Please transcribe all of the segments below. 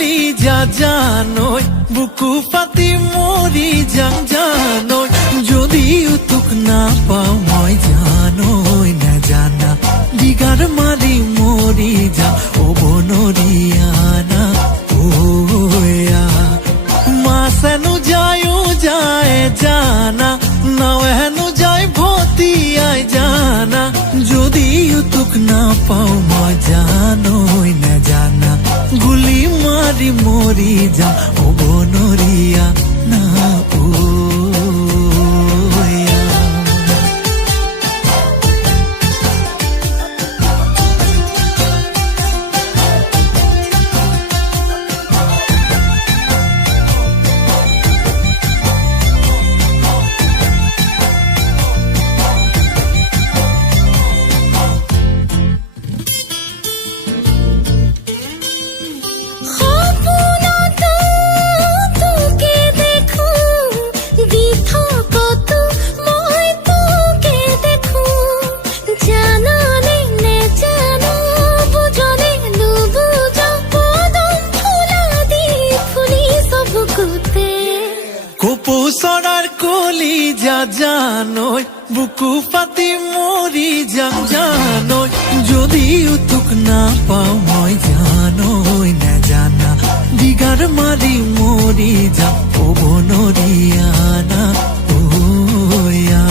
কলি যা জানই বুকু পাতি মরি যাং জানই যদিও তোক না পাও মই জানই না জানা দিগার মারি মরি যা ও বনরিয়ানা ওয়া মাসেনু যায় জানা নাও হেনু যায় ভতি আয় জানা যদিও তোক না পাও মই জানই না জানা গুলি মারি মরি যা ও বনরিয়া না কোপসরার কলি যা জানই বুকু পাতি মরি যাং জানই যদিও তোক না পাও মই জানই না জানা দিগার মারি মরি যা ও বনরিয়ানা ওয়া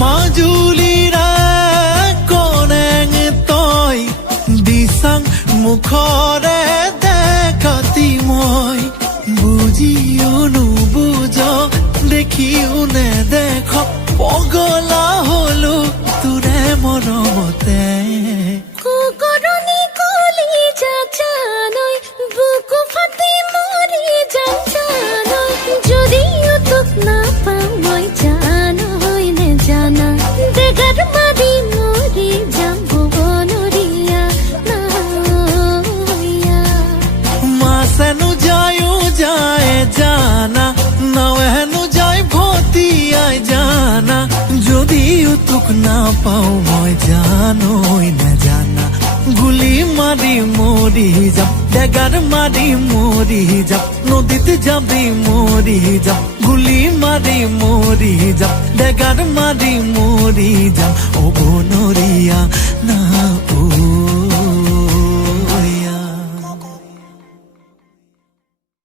মাজুলিরা মুখরে দেখাতি মই বুঝিও নুবুঝ দেখিও নে দেখ পগলা হলো তোরে মরমতে কুকরনি কলি যা জানই বুকু ফাটি মরি যাং জানই যদিও তোক না পাও মই জানই না জানা দেগার মারি মরি যাং বনরিয়া মাসেনু যায় জানা নাও হেনু যায় ভতি আয় জানা যদিও তোক না পাও মই জানই না জানা গুলি মারি মরি যাব ডেগার মারি মরি যাব নদীতে যাবি মরি যাব গুলি মারি মরি যাব ডেগার মারি মরি যাব ও বনরি